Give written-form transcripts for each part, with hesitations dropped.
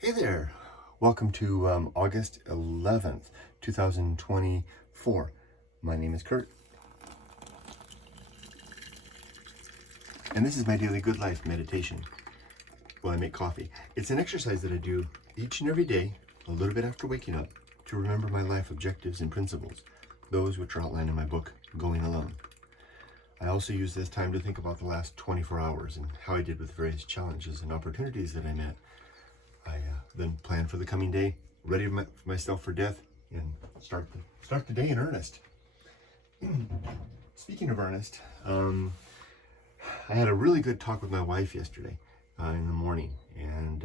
Hey there, welcome to August 11th, 2024. My name is Kurt, and this is my daily good life meditation while I make coffee. It's an exercise that I do each and every day, a little bit after waking up, to remember my life objectives and principles, those which are outlined in my book, Going Alone. I also use this time to think about the last 24 hours and how I did with various challenges and opportunities that I met. I then plan for the coming day, ready myself for death, and start the day in earnest. Speaking of earnest, I had a really good talk with my wife yesterday in the morning, and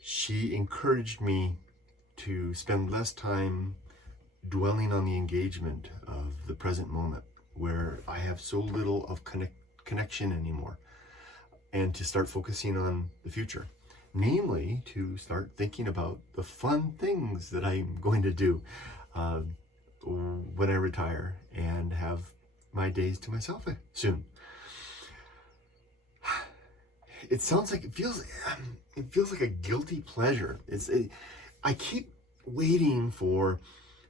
she encouraged me to spend less time dwelling on the engagement of the present moment, where I have so little of connection anymore, and to start focusing on the future. Namely, to start thinking about the fun things that I'm going to do when I retire and have my days to myself soon. It sounds like it feels like a guilty pleasure. I keep waiting for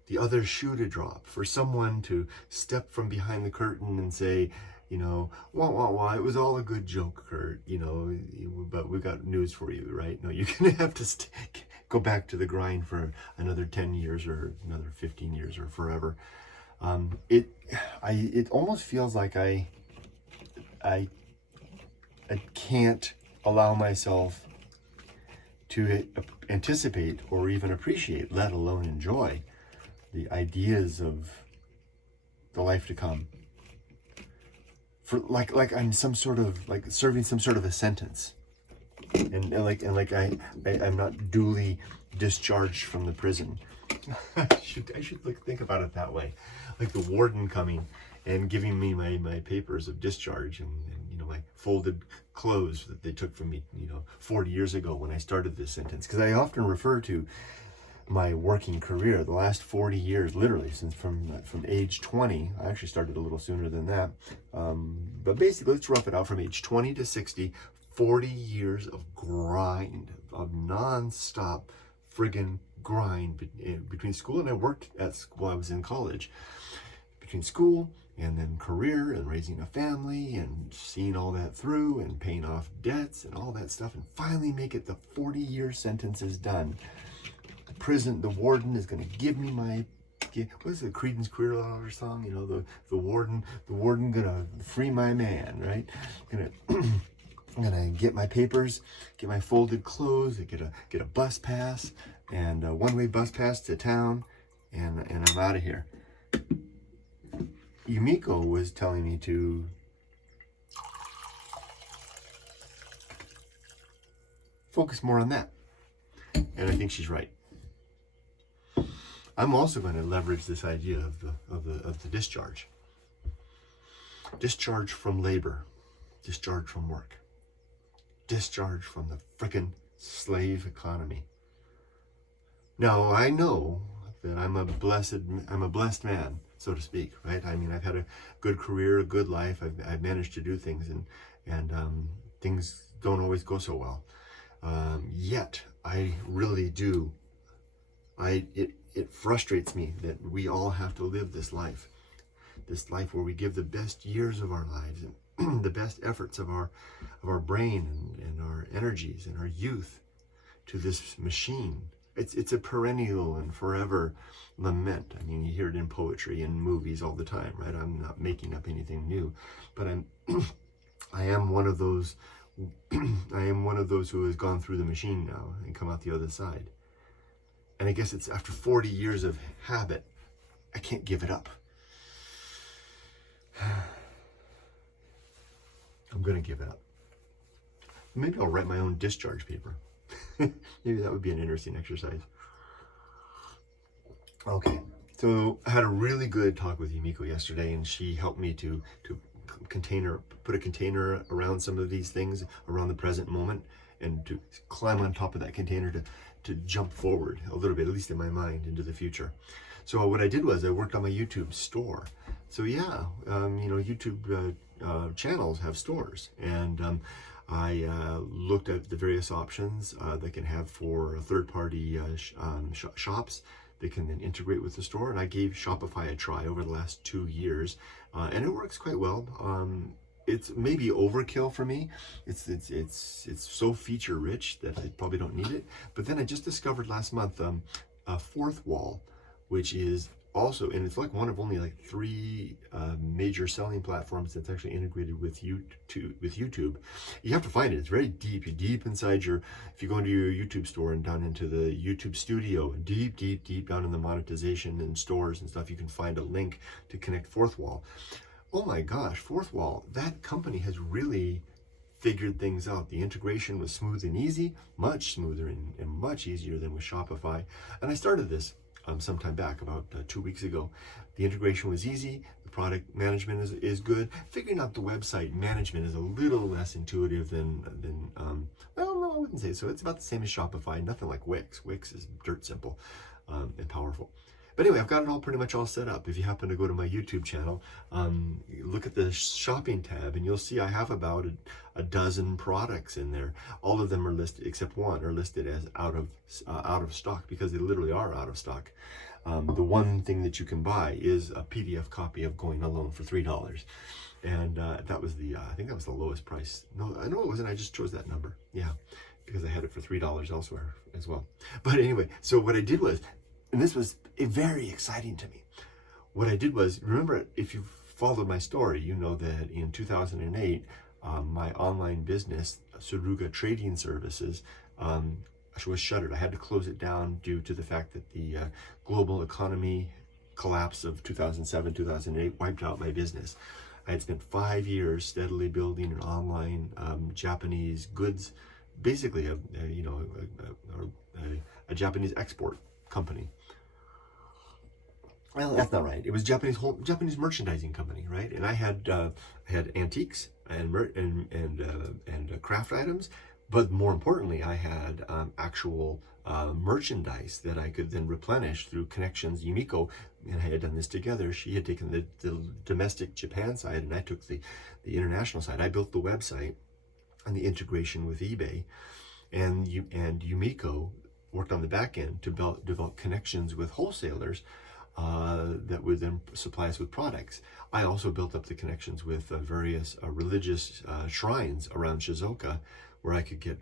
the other shoe to drop, for someone to step from behind the curtain and say, wah, wah, wah, it was all a good joke, Kurt, but we got news for you, right? No, you're going to have to go back to the grind for another 10 years or another 15 years or forever. It almost feels like I can't allow myself to anticipate or even appreciate, let alone enjoy, the ideas of the life to come. For like I'm some sort of like serving some sort of a sentence, and I'm not duly discharged from the prison. I should think about it that way, like the warden coming and giving me my papers of discharge and my folded clothes that they took from me 40 years ago when I started this sentence, because I often refer to my working career, the last 40 years, literally since from age 20. I actually started a little sooner than that, but basically, let's rough it out, from age 20 to 60, 40 years of grind, of non-stop friggin' grind between school, and I worked at school. I was in college, between school and then career and raising a family and seeing all that through and paying off debts and all that stuff, and finally make it. The 40-year sentence is done. The warden is going to give me my, what is it, Creedence Clearwater song? The warden gonna free my man, right? I'm gonna get my papers, get my folded clothes, get a bus pass, and a one-way bus pass to town, and I'm out of here. Yumiko was telling me to focus more on that, and I think she's right. I'm also going to leverage this idea of the discharge. Discharge from labor, discharge from work, discharge from the frickin' slave economy. Now, I know that I'm a blessed man, so to speak, right? I mean, I've had a good career, a good life. I've managed to do things, and things don't always go so well. Yet, I really do. It frustrates me that we all have to live this life where we give the best years of our lives and the best efforts of our brain and our energies and our youth to this machine. It's a perennial and forever lament. I mean, you hear it in poetry and movies all the time, right? I'm not making up anything new, but I am one of those who has gone through the machine now and come out the other side. And I guess it's after 40 years of habit, I can't give it up. I'm going to give it up. Maybe I'll write my own discharge paper. Maybe that would be an interesting exercise. Okay, so I had a really good talk with Yumiko yesterday, and she helped me to put a container around some of these things, around the present moment, and to climb on top of that container to jump forward a little bit, at least in my mind, into the future. So what I did was I worked on my YouTube store. So yeah, YouTube channels have stores, and I looked at the various options they can have for third-party shops. They can then integrate with the store, and I gave Shopify a try over the last 2 years, and it works quite well. It's maybe overkill for me. It's so feature rich that I probably don't need it. But then I just discovered last month a fourth wall, which is also, and it's like one of only like 3 major selling platforms that's actually integrated with YouTube. You have to find it. It's very deep. You're deep inside your, if you go into your YouTube store and down into the YouTube studio, deep down in the monetization and stores and stuff, you can find a link to connect Fourth Wall. Oh my gosh, Fourth Wall, that company has really figured things out. The integration was smooth and easy, much smoother and much easier than with Shopify. And I started this some time back, about 2 weeks ago. The integration was easy. The product management is good. Figuring out the website management is a little less intuitive than well, no, I wouldn't say so. It's about the same as Shopify. Nothing like Wix. Wix is dirt simple and powerful. But anyway, I've got it all pretty much all set up. If you happen to go to my YouTube channel, look at the shopping tab, and you'll see I have about a dozen products in there. All of them are listed, except one, are listed as out of stock, because they literally are out of stock. The one thing that you can buy is a PDF copy of Going Alone for $3, and that was the I think that was the lowest price. No, I know it wasn't. I just chose that number. Yeah, because I had it for $3 elsewhere as well. But anyway, so what I did was, and this was very exciting to me. What I did was, remember, if you've followed my story, you know that in 2008, my online business, Suruga Trading Services, was shuttered. I had to close it down due to the fact that the global economy collapse of 2007, 2008 wiped out my business. I had spent 5 years steadily building an online Japanese goods, basically a Japanese export company. Well, that's not right. It was Japanese merchandising company, right? And I had antiques and craft items, but more importantly, I had actual merchandise that I could then replenish through connections. Yumiko and I had done this together. She had taken the domestic Japan side, and I took the international side. I built the website and the integration with eBay, and Yumiko worked on the back end to develop connections with wholesalers that would then supply us with products. I also built up the connections with various religious shrines around Shizuoka, where I could get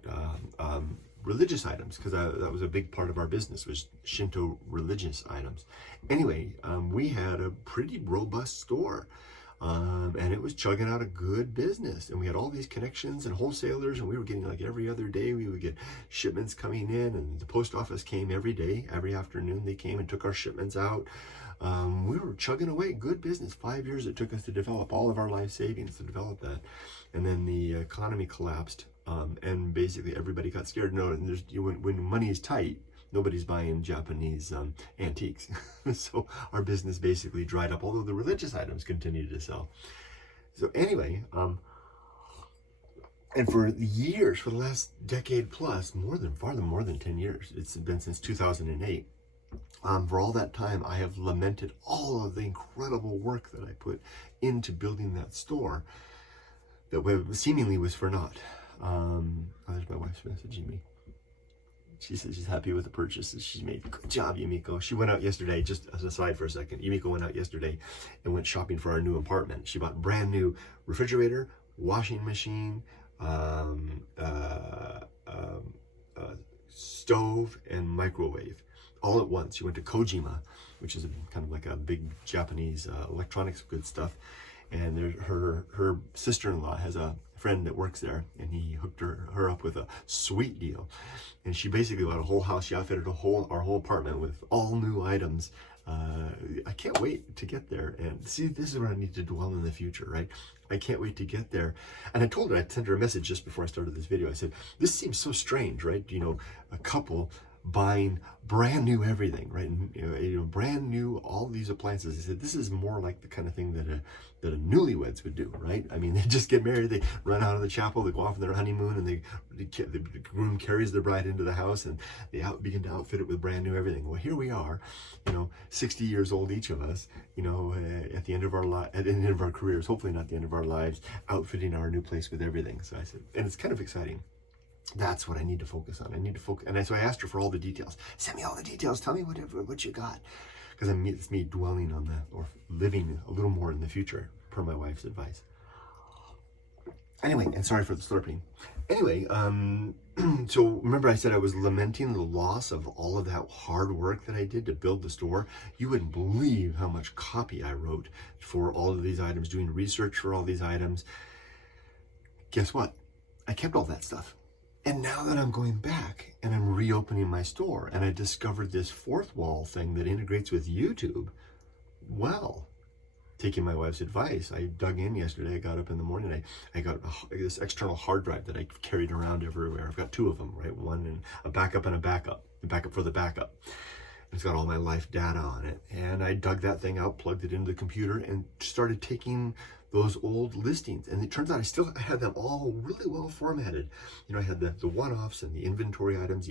religious items, because that was a big part of our business, was Shinto religious items. Anyway, we had a pretty robust store. And it was chugging out a good business, and we had all these connections and wholesalers, and we were getting, like, every other day we would get shipments coming in, and the post office came every day. Every afternoon they came and took our shipments out. We were chugging away, good business. 5 years it took us to develop, all of our life savings to develop that. And then the economy collapsed, and basically everybody got scared. No, when money is tight, nobody's buying Japanese antiques. So our business basically dried up, although the religious items continued to sell. So anyway, and for years, for the last decade plus, far more than 10 years, it's been since 2008. For all that time, I have lamented all of the incredible work that I put into building that store that seemingly was for naught. There's my wife's messaging me. She says she's happy with the purchases she's made. Good job, Yumiko. She went out yesterday, just as an aside for a second, Yumiko went out yesterday and went shopping for our new apartment. She bought a brand new refrigerator, washing machine, stove, and microwave, all at once. She went to Kojima, which is kind of like a big Japanese electronics good stuff. And her sister-in-law has a friend that works there, and he hooked her up with a sweet deal. And she basically bought a whole house. She outfitted our whole apartment with all new items. I can't wait to get there and see. This is where I need to dwell in the future, right? I can't wait to get there. And I told her, I sent her a message just before I started this video. I said, this seems so strange, right? You know, a couple buying brand new everything, right? And, brand new, all these appliances. He said, this is more like the kind of thing that a newlyweds would do, right? I mean, they just get married, they run out of the chapel, they go off on their honeymoon, and the groom carries the bride into the house, and they begin to outfit it with brand new everything. Well, here we are, 60 years old, each of us, at the end of at the end of our careers, hopefully not the end of our lives, outfitting our new place with everything. So I said, and it's kind of exciting. That's what I need to focus on. I need to focus. And so I asked her for all the details. Send me all the details. Tell me what you got. Because it's me dwelling on that, or living a little more in the future, per my wife's advice. Anyway, and sorry for the slurping. Anyway, so remember I said I was lamenting the loss of all of that hard work that I did to build the store? You wouldn't believe how much copy I wrote for all of these items, doing research for all these items. Guess what? I kept all that stuff. And now that I'm going back and I'm reopening my store, and I discovered this fourth wall thing that integrates with YouTube, well, taking my wife's advice, I dug in yesterday. I got up in the morning. I got this external hard drive that I carried around everywhere. I've got two of them, right? One and a backup and a backup. The backup for the backup. It's got all my life data on it. And I dug that thing out, plugged it into the computer, and started taking those old listings. And it turns out I had them all really well formatted. I had the one-offs and the inventory items,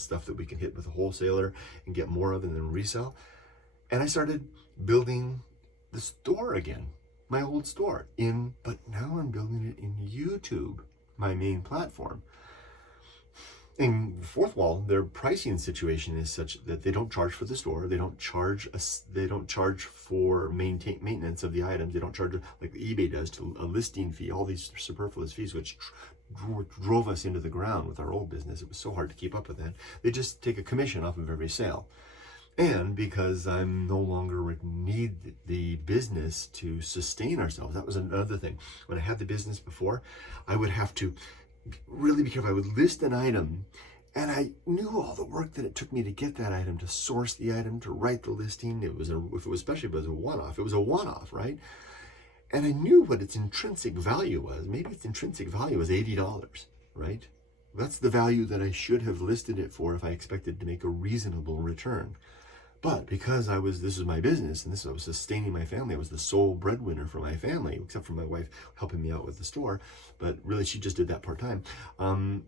stuff that we can hit with a wholesaler and get more of and then resell. And I started building the store again, my old store, but now I'm building it in YouTube, my main platform. In the fourth wall, their pricing situation is such that they don't charge for the store. They don't charge for maintenance of the items. They don't charge like eBay does to a listing fee, all these superfluous fees, which drove us into the ground with our old business. It was so hard to keep up with that. They just take a commission off of every sale. And because I'm no longer need the business to sustain ourselves, that was another thing. When I had the business before, I would have to really be careful. I would list an item, and I knew all the work that it took me to get that item, to source the item, to write the listing. Especially if it was a one-off, it was a one-off, right? And I knew what its intrinsic value was. Maybe its intrinsic value was $80, right? That's the value that I should have listed it for if I expected to make a reasonable return. But because this was my business, and I was sustaining my family, I was the sole breadwinner for my family, except for my wife helping me out with the store. But really, she just did that part-time. I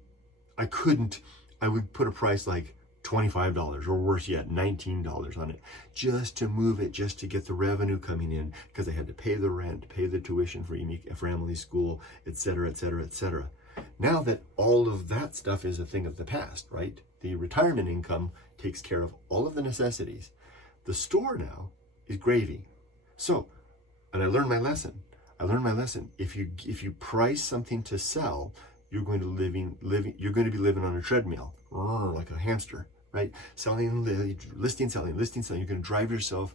would put a price like $25, or worse yet, $19 on it, just to move it, just to get the revenue coming in, because I had to pay the rent, pay the tuition for Yumiko, for Emily's school, et cetera, et cetera, et cetera. Now that all of that stuff is a thing of the past, right? The retirement income takes care of all of the necessities. The store now is gravy. So, and I learned my lesson. If you price something to sell, you're going to be living on a treadmill, like a hamster, right? Listing, selling. You're going to drive yourself,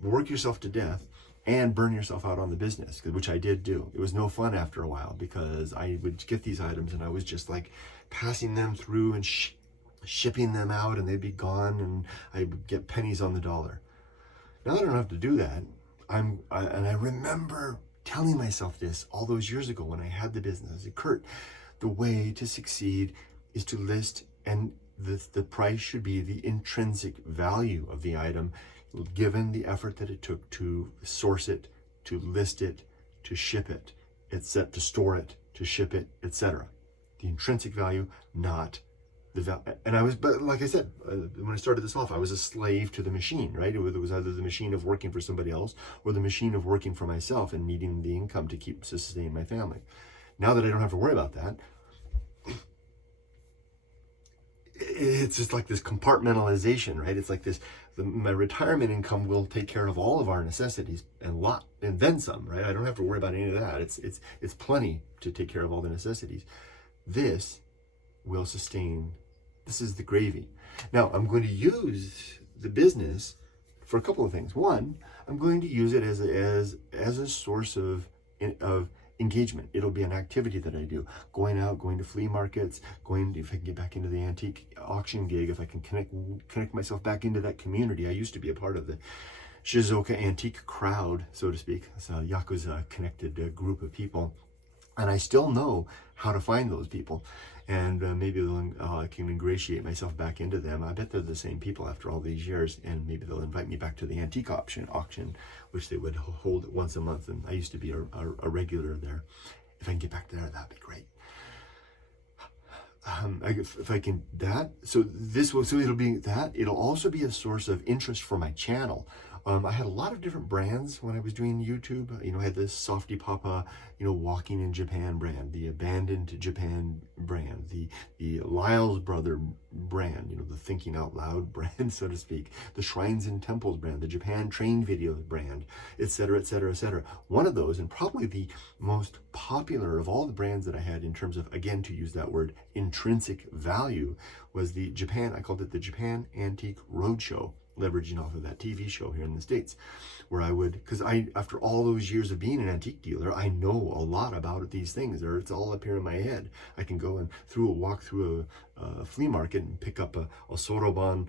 work yourself to death, and burn yourself out on the business, which I did do. It was no fun after a while, because I would get these items and I was just like passing them through and shipping them out, and they'd be gone, and I would get pennies on the dollar. Now that I don't have to do that, and I remember telling myself this all those years ago when I had the business. I said, Kurt, the way to succeed is to list, and the price should be the intrinsic value of the item, given the effort that it took to source it, to list it, to ship it, to store it, to ship it, etc. The intrinsic value, not the value. And but like I said, when I started this off, I was a slave to the machine, right? It was either the machine of working for somebody else or the machine of working for myself and needing the income to keep sustaining my family. Now that I don't have to worry about that, it's just like this compartmentalization, right? It's like this, my retirement income will take care of all of our necessities and then some, right? I don't have to worry about any of that. It's plenty to take care of all the necessities. This will sustain. This is the gravy. Now, I'm going to use the business for a couple of things. One, I'm going to use it as a source of engagement. It'll be an activity that I do. Going out, going to flea markets, if I can get back into the antique auction gig, if I can connect myself back into that community. I used to be a part of the Shizuoka antique crowd, so to speak. It's a Yakuza connected group of people. And I still know how to find those people. And maybe I can ingratiate myself back into them. I bet they're the same people after all these years, and maybe they'll invite me back to the antique auction, which they would hold once a month. And I used to be a regular there. If I can get back there, that'd be great. If I can so it'll be that. It'll also be a source of interest for my channel. I had a lot of different brands when I was doing YouTube. I had this softypapa, walking in Japan brand, the abandoned Japan brand, the Lyle's brother brand, the thinking out loud brand, so to speak, the shrines and temples brand, the Japan train videos brand, etc., etc., etc. One of those, and probably the most popular of all the brands that I had in terms of, again, to use that word, intrinsic value, was the Japan, I called it the Japan Antique Roadshow, leveraging off of that TV show here in the States, where I would, because after all those years of being an antique dealer, I know a lot about these things. It's all up here in my head. I can go and walk through a flea market and pick up a Soroban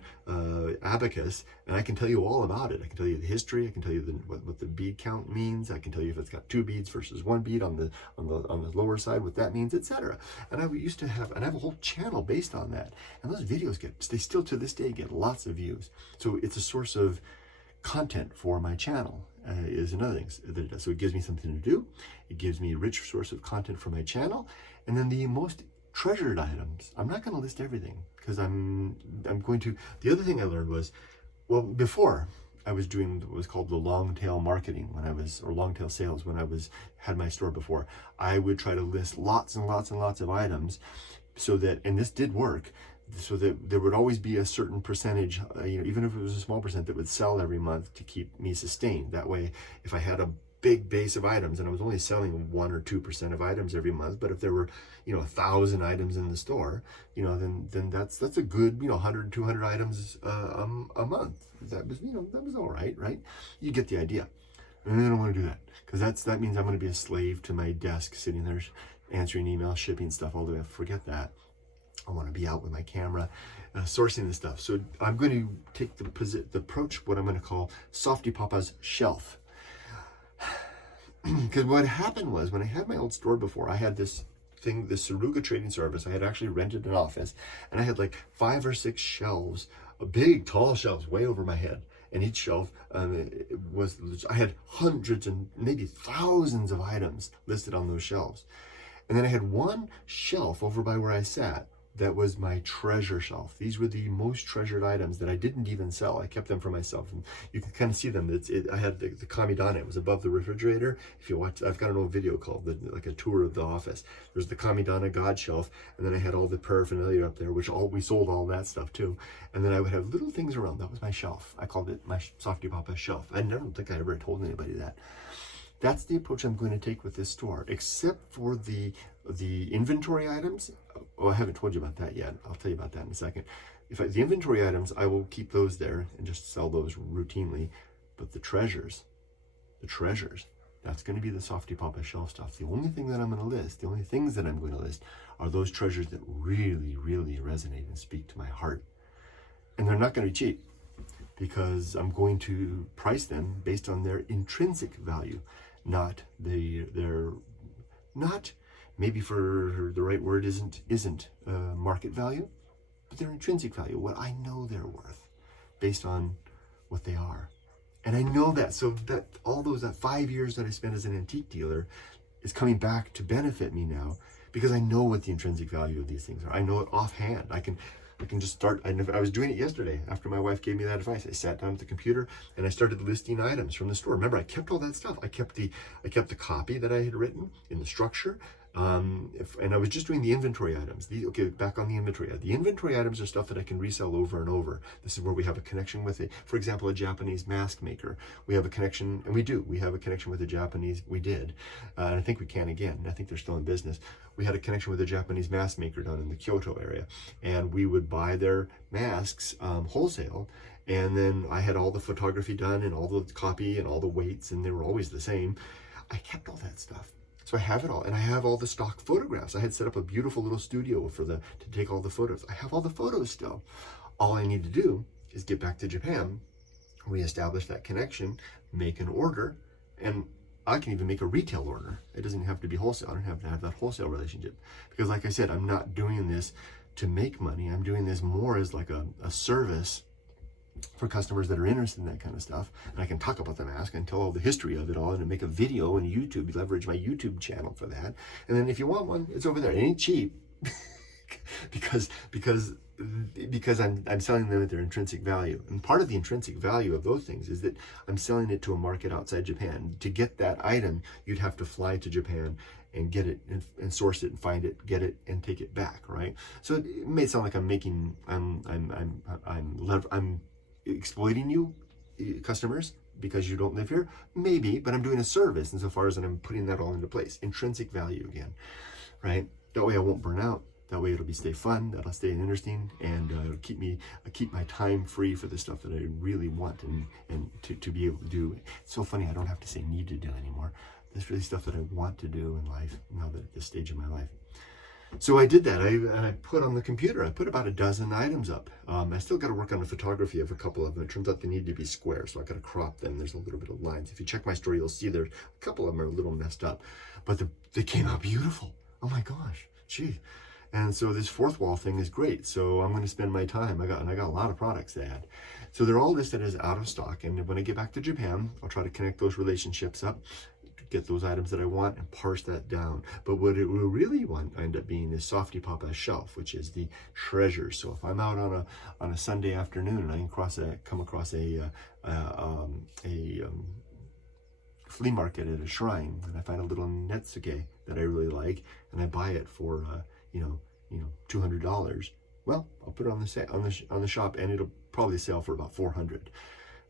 abacus, and I can tell you all about it. I can tell you the history. I can tell you what the bead count means. I can tell you if it's got 2 beads versus 1 bead on the lower side, what that means, etc. And I used to have, and I have a whole channel based on that. And those videos they still to this day get lots of views. So it's a source of content for my channel, is another thing that it does. So it gives me something to do. It gives me a rich source of content for my channel. And then the most treasured items, I'm not going to list everything, because I'm going to, the other thing I learned was, well, before I was doing what was called the long tail marketing or long tail sales when I had my store before, I would try to list lots and lots and lots of items so that, and this did work, so that there would always be a certain percentage, even if it was a small percent, that would sell every month to keep me sustained. That way, if I had a big base of items and I was only selling 1 or 2% of items every month, but if there were 1,000 items in the store, then that's a good 100, 200 items a month. That was all right. You get the idea. And I don't want to do that, because that means I'm going to be a slave to my desk, sitting there answering emails, shipping stuff all the way. Forget that. I want to be out with my camera, sourcing the stuff. So I'm going to take the approach, what I'm going to call softypapa's shelf. Because what happened was, when I had my old store before, I had this thing, this Saruga trading service. I had actually rented an office, and I had like 5 or 6 shelves, big, tall shelves, way over my head. And each shelf I had hundreds and maybe thousands of items listed on those shelves. And then I had one shelf over by where I sat that was my treasure shelf. These were the most treasured items that I didn't even sell. I kept them for myself, and you can kind of see them. I had the kamidana. It was above the refrigerator. If you watch, I've got an old video called like a tour of the office. There's the kamidana god shelf, and then I had all the paraphernalia up there, which we sold all that stuff too. And then I would have little things around. That was my shelf. I called it my softypapa shelf. I don't think I ever told anybody that. That's the approach I'm going to take with this store, except for the inventory items. Oh, I haven't told you about that yet. I'll tell you about that in a second. The inventory items, I will keep those there and just sell those routinely. But the treasures, that's going to be the softypapa shelf stuff. The only thing that I'm going to list, the only things that I'm going to list are those treasures that really, really resonate and speak to my heart. And they're not going to be cheap, because I'm going to price them based on their intrinsic value, not maybe for the right word isn't market value, but their intrinsic value, what I know they're worth based on what they are. And I know that, so that that 5 years that I spent as an antique dealer is coming back to benefit me now, because I know what the intrinsic value of these things are. I know it offhand. I can just start. I was doing it yesterday after my wife gave me that advice. I sat down at the computer and I started listing items from the store. Remember, I kept all that stuff. I kept the copy that I had written in the structure. And I was just doing the inventory items. Back on the inventory. The inventory items are stuff that I can resell over and over. This is where we have a connection with for example, a Japanese mask maker. We have a connection, and we have a connection with a Japanese, and I think we can again. I think they're still in business. We had a connection with a Japanese mask maker down in the Kyoto area, and we would buy their masks wholesale. And then I had all the photography done and all the copy and all the weights, and they were always the same. I kept all that stuff. So I have it all, and I have all the stock photographs. I had set up a beautiful little studio to take all the photos. I have all the photos still. All I need to do is get back to Japan, reestablish that connection, make an order, and I can even make a retail order. It doesn't have to be wholesale. I don't have to have that wholesale relationship. Because like I said, I'm not doing this to make money. I'm doing this more as like a service for customers that are interested in that kind of stuff. And I can talk about the mask and tell all the history of it all and make a video on YouTube, leverage my YouTube channel for that. And then if you want one, it's over there. It ain't cheap because I'm selling them at their intrinsic value. And part of the intrinsic value of those things is that I'm selling it to a market outside Japan. To get that item, you'd have to fly to Japan and get it and source it and find it, get it and take it back, right? So it may sound like I'm exploiting you, customers, because you don't live here. Maybe, but I'm doing a service insofar as I'm putting that all into place. Intrinsic value again, right? That way I won't burn out. That way it'll stay fun, that'll stay interesting, and keep my time free for the stuff that I really want and to be able to do. It's so funny, I don't have to say need to do anymore. There's really stuff that I want to do in life now that at this stage of my life. So I did that. I put on the computer, I put about a dozen items up. I still got to work on the photography of a couple of them. It turns out they need to be square, so I got to crop them. There's a little bit of lines. If you check my story, you'll see there's a couple of them are a little messed up, but they came out beautiful. Oh my gosh, gee. And so this fourth wall thing is great. So I'm going to spend my time. I got a lot of products to add. So they're all listed as out of stock. And when I get back to Japan, I'll try to connect those relationships up, get those items that I want and parse that down. But what it will really end up being is softypapa shelf, which is the treasure. So if I'm out on a Sunday afternoon and I come across a flea market at a shrine, and I find a little netsuke that I really like, and I buy it for $200. Well, I'll put it on the shop, and it'll probably sell for about $400.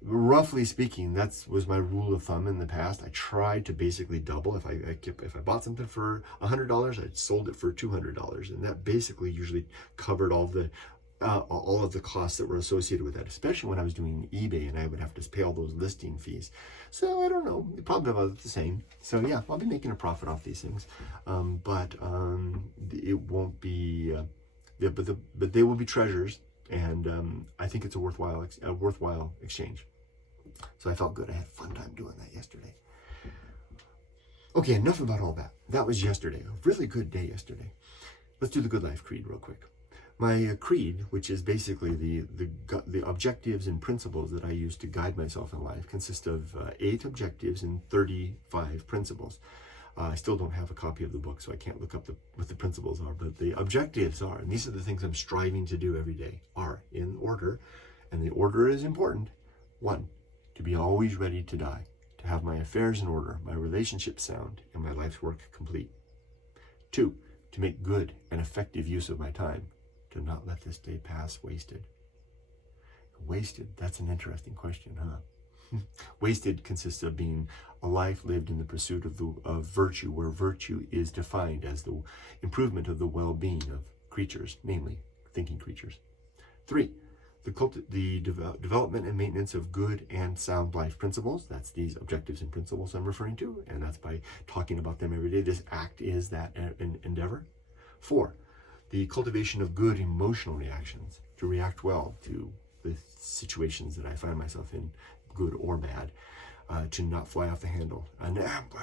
Roughly speaking, that was my rule of thumb in the past. I tried to basically double. If I bought something for $100, I sold it for $200, and that basically usually covered all of the costs that were associated with that, especially when I was doing eBay and I would have to pay all those listing fees. So I don't know, probably about the same. So yeah, I'll be making a profit off these things, but it won't be. But they will be treasures, and I think it's a worthwhile exchange. So I felt good. I had a fun time doing that yesterday. Okay, enough about all that. That was yesterday. A really good day yesterday. Let's do the Good Life Creed real quick. My creed, which is basically the objectives and principles that I use to guide myself in life, consists of 8 objectives and 35 principles. I still don't have a copy of the book, so I can't look up what the principles are, but the objectives are, and these are the things I'm striving to do every day, are in order, and the order is important. 1, to be always ready to die, to have my affairs in order, my relationships sound, and my life's work complete. 2, to make good and effective use of my time, to not let this day pass wasted. Wasted, that's an interesting question, huh? Wasted consists of being a life lived in the pursuit of virtue, where virtue is defined as the improvement of the well-being of creatures, namely thinking creatures. 3, the development and maintenance of good and sound life principles. That's these objectives and principles I'm referring to, and that's by talking about them every day. This act is that endeavor. 4, the cultivation of good emotional reactions, to react well to the situations that I find myself in, good or bad, to not fly off the handle. And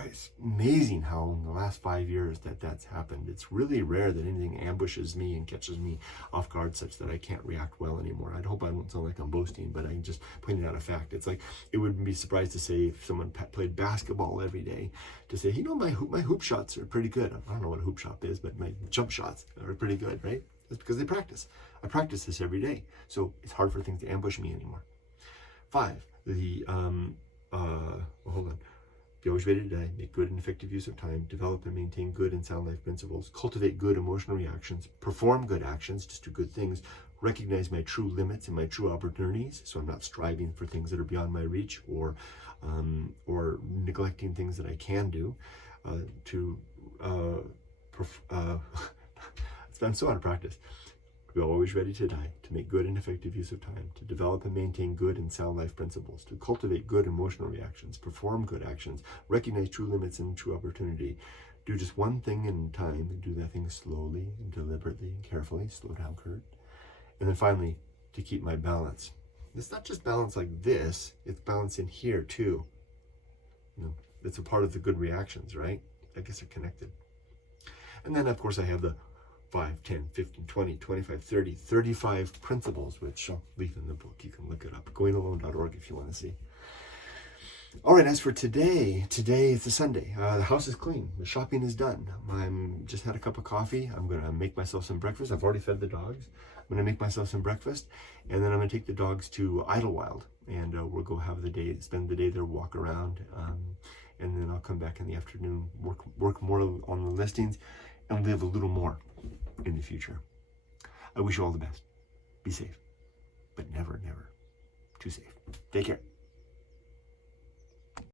it's amazing how in the last 5 years that's happened. It's really rare that anything ambushes me and catches me off guard such that I can't react well anymore. I hope I don't sound like I'm boasting, but I'm just pointing out a fact. It's like, it wouldn't be surprised to say if someone played basketball every day, to say, my hoop shots are pretty good. I don't know what a hoop shot is, but my jump shots are pretty good, right? That's because they practice. I practice this every day, so it's hard for things to ambush me anymore. 5, hold on. Be always ready to die, make good and effective use of time, develop and maintain good and sound life principles, cultivate good emotional reactions, perform good actions, just do good things, recognize my true limits and my true opportunities, so I'm not striving for things that are beyond my reach or neglecting things that I can do, I'm so out of practice. Be always ready to die, to make good and effective use of time, to develop and maintain good and sound life principles, to cultivate good emotional reactions, perform good actions, recognize true limits and true opportunity, do just one thing in time, and do that thing slowly and deliberately and carefully. Slow down, Kurt. And then finally, to keep my balance. It's not just balance like this, it's balance in here too. It's a part of the good reactions, right? I guess they're connected. And then, of course, I have the 5, 10, 15, 20, 25, 30, 35 principles, which I'll leave in the book. You can look it up. Goingalone.org if you want to see. All right, as for today is the Sunday. The house is clean. The shopping is done. I'm just had a cup of coffee. I'm going to make myself some breakfast. I've already fed the dogs. I'm going to make myself some breakfast, and then I'm going to take the dogs to Idlewild, and we'll go have the day, spend the day there, walk around, and then I'll come back in the afternoon, work more on the listings, and live a little more in the future. I wish you all the best. Be safe, but never, never too safe. Take care.